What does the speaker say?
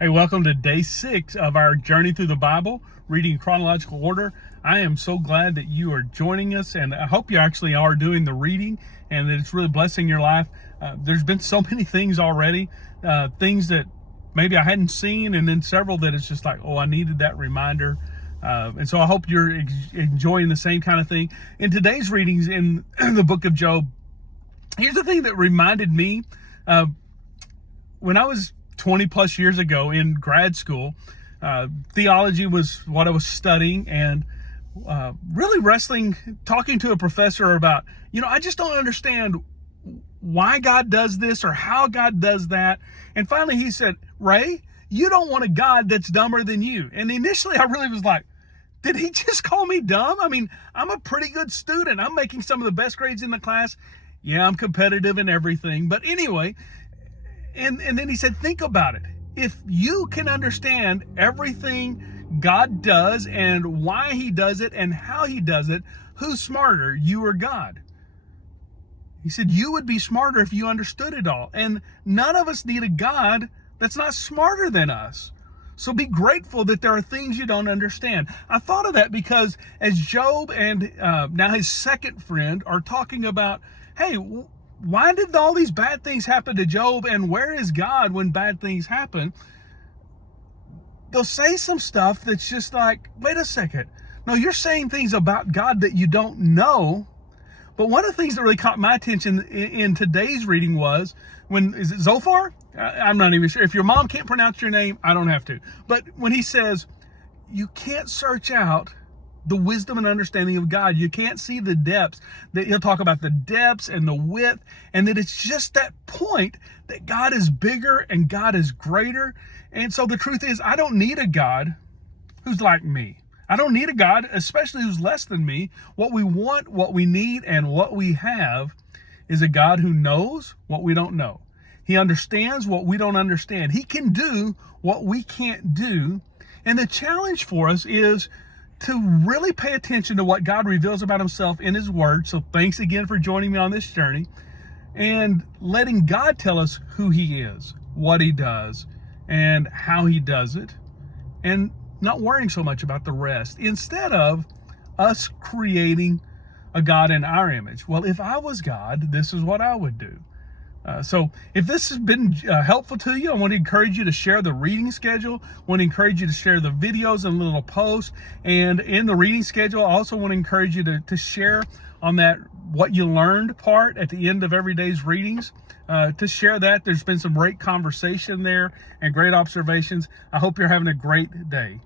Hey, welcome to day 6 of our journey through the Bible, reading in chronological order. I am so glad that you are joining us, and I hope you actually are doing the reading and that it's really blessing your life. There's been so many things already, things that maybe I hadn't seen, and then several that it's just like, oh, I needed that reminder. And so I hope you're enjoying the same kind of thing. In today's readings in the book of Job, here's the thing that reminded me when I was 20 plus years ago in grad school. Theology was what I was studying, and really wrestling, talking to a professor about, I just don't understand why God does this or how God does that. And finally he said, Ray, you don't want a God that's dumber than you. And initially I really was like, did he just call me dumb? I mean, I'm a pretty good student. I'm making some of the best grades in the class. Yeah, I'm competitive and everything. But anyway, and then he said, think about it. If you can understand everything God does and why he does it and how he does it, who's smarter, you or God? He said, you would be smarter if you understood it all. And none of us need a God that's not smarter than us. So be grateful that there are things you don't understand. I thought of that because as Job and now his second friend are talking about, hey, why did all these bad things happen to Job, and where is God when bad things happen? They'll say some stuff that's just like, wait a second. No, you're saying things about God that you don't know. But one of the things that really caught my attention in today's reading was is it Zophar? I'm not even sure. If your mom can't pronounce your name, I don't have to. But when he says, you can't search out the wisdom and understanding of God. You can't see the depths. That he'll talk about the depths and the width, and that it's just that point that God is bigger and God is greater. And so the truth is, I don't need a God who's like me. I don't need a God, especially who's less than me. What we want, what we need, and what we have is a God who knows what we don't know. He understands what we don't understand. He can do what we can't do. And the challenge for us is to really pay attention to what God reveals about himself in his word. So thanks again for joining me on this journey, and letting God tell us who he is, what he does, and how he does it, and not worrying so much about the rest, instead of us creating a God in our image. Well, if I was God, this is what I would do. So if this has been helpful to you, I want to encourage you to share the reading schedule. I want to encourage you to share the videos and little posts. And in the reading schedule, I also want to encourage you to share on that what you learned part at the end of every day's readings. To share that. There's been some great conversation there and great observations. I hope you're having a great day.